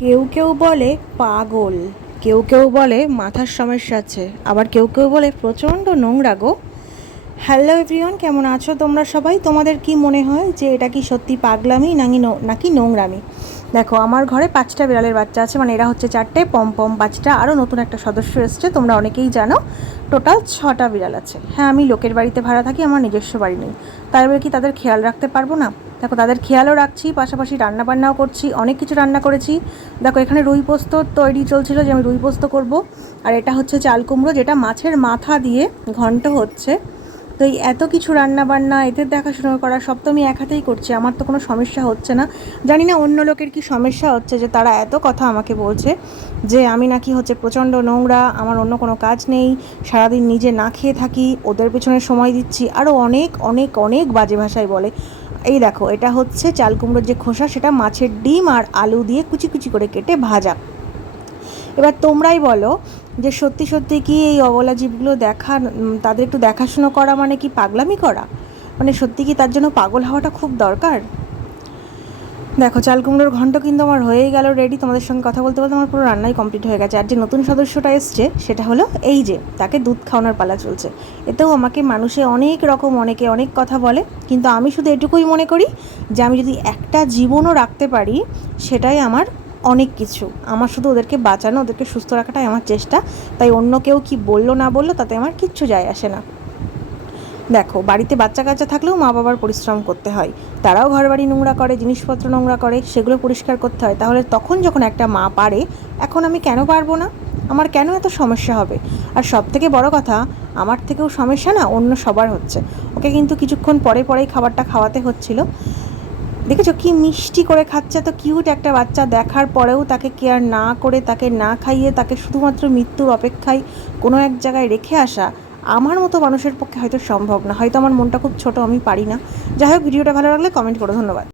কেউ কেউ বলে পাগল, কেউ কেউ বলে মাথার সমস্যা আছে, আবার কেউ কেউ বলে প্রচণ্ড নোংরা গো। হ্যালো এভরিওয়ান, কেমন আছো তোমরা সবাই? তোমাদের কি মনে হয় যে এটা কি সত্যি পাগলামি নাকি নোংরামি? দেখো, আমার ঘরে 5টা বিড়ালের বাচ্চা আছে, মানে এরা হচ্ছে 4টে, পম 5টা, আরও নতুন একটা সদস্য এসছে, তোমরা অনেকেই জানো। টোটাল 6টা বিড়াল আছে। হ্যাঁ, আমি লোকের বাড়িতে ভাড়া থাকি, আমার নিজস্ব বাড়ি নেই। তাই বলে কি তাদের খেয়াল রাখতে পারবো না? দেখো, তাদের খেয়ালও রাখছি, পাশাপাশি রান্নাবান্নাও করছি, অনেক কিছু রান্না করেছি। দেখো, এখানে রুই পোস্ত তৈরি চলছিল, যে আমি রুই পোস্ত করবো। আর এটা হচ্ছে চাল কুমড়ো, যেটা মাছের মাথা দিয়ে ঘন্ট হচ্ছে। তো এই এত কিছু রান্নাবান্না, এদের দেখাশোনা করা সব তো আমি এক হাতেই করছি, আমার তো কোনো সমস্যা হচ্ছে না। জানি না অন্য লোকের কি সমস্যা হচ্ছে, যে তারা এত কথা আমাকে বলছে যে আমি নাকি হচ্ছে প্রচণ্ড নোংরা, আমার অন্য কোনো কাজ নেই, সারাদিন নিজে না খেয়ে থাকি, ওদের পেছনে সময় দিচ্ছি, আরও অনেক অনেক অনেক বাজে ভাষায় বলে। এই দেখো, এটা হচ্ছে চাল কুমড়োর যে খোসা, সেটা মাছের ডিম আর আলু দিয়ে কুচি কুচি করে কেটে ভাজা। এবার তোমরাই বলো যে সত্যি সত্যি কি এই অবলা জীবগুলো তাদের একটু দেখাশুনো করা মানে কি পাগলামি করা? মানে সত্যি কি তার জন্য পাগল হওয়াটা খুব দরকার? দেখো, চাল কুমড়োর ঘন্ট কিন্তু আমার হয়েই গেল রেডি। তোমাদের সঙ্গে কথা বলতে বলতে আমার পুরো রান্নাই কমপ্লিট হয়ে গেছে। আর যে নতুন সদস্যটা এসছে, সেটা হলো এই যে, তাকে দুধ খাওয়ানোর পালা চলছে। এতেও আমাকে মানুষে অনেক রকম অনেকে অনেক কথা বলে, কিন্তু আমি শুধু এটুকুই মনে করি যে আমি যদি একটা জীবনও রাখতে পারি, সেটাই আমার অনেক কিছু। আমার শুধু ওদেরকে বাঁচানো, ওদেরকে সুস্থ রাখাটাই আমার চেষ্টা। তাই অন্য কেউ কি বললো না বললো, তাতে আমার কিচ্ছু যায় আসে না। দেখো, বাড়িতে বাচ্চা কাচ্চা থাকলেও মা বাবার পরিশ্রম করতে হয়। তারাও ঘর বাড়ি নোংরা করে, জিনিসপত্র নোংরা করে, সেগুলো পরিষ্কার করতে হয়। তাহলে তখন যখন একটা মা পারে, এখন আমি কেন পারবো না? আমার কেন এত সমস্যা হবে? আর সব থেকে বড় কথা, আমার থেকেও সমস্যা না অন্য সবার হচ্ছে। ওকে কিন্তু কিছুক্ষণ পরে পরেই খাবারটা খাওয়াতে হচ্ছিল। দেখেছো কি মিষ্টি করে খাচ্ছে, এত কিউট একটা বাচ্চা দেখার পরেও তাকে কেয়ার না করে, তাকে না খাইয়ে, তাকে শুধুমাত্র মৃত্যুর অপেক্ষায় কোনো এক জায়গায় রেখে আসা আমার মতো মানুষের পক্ষে হয়তো সম্ভব না। হয়তো আমার মনটা খুব ছোট, আমি পারি না। যাই হোক, ভিডিওটা ভালো লাগলে কমেন্ট করো। ধন্যবাদ।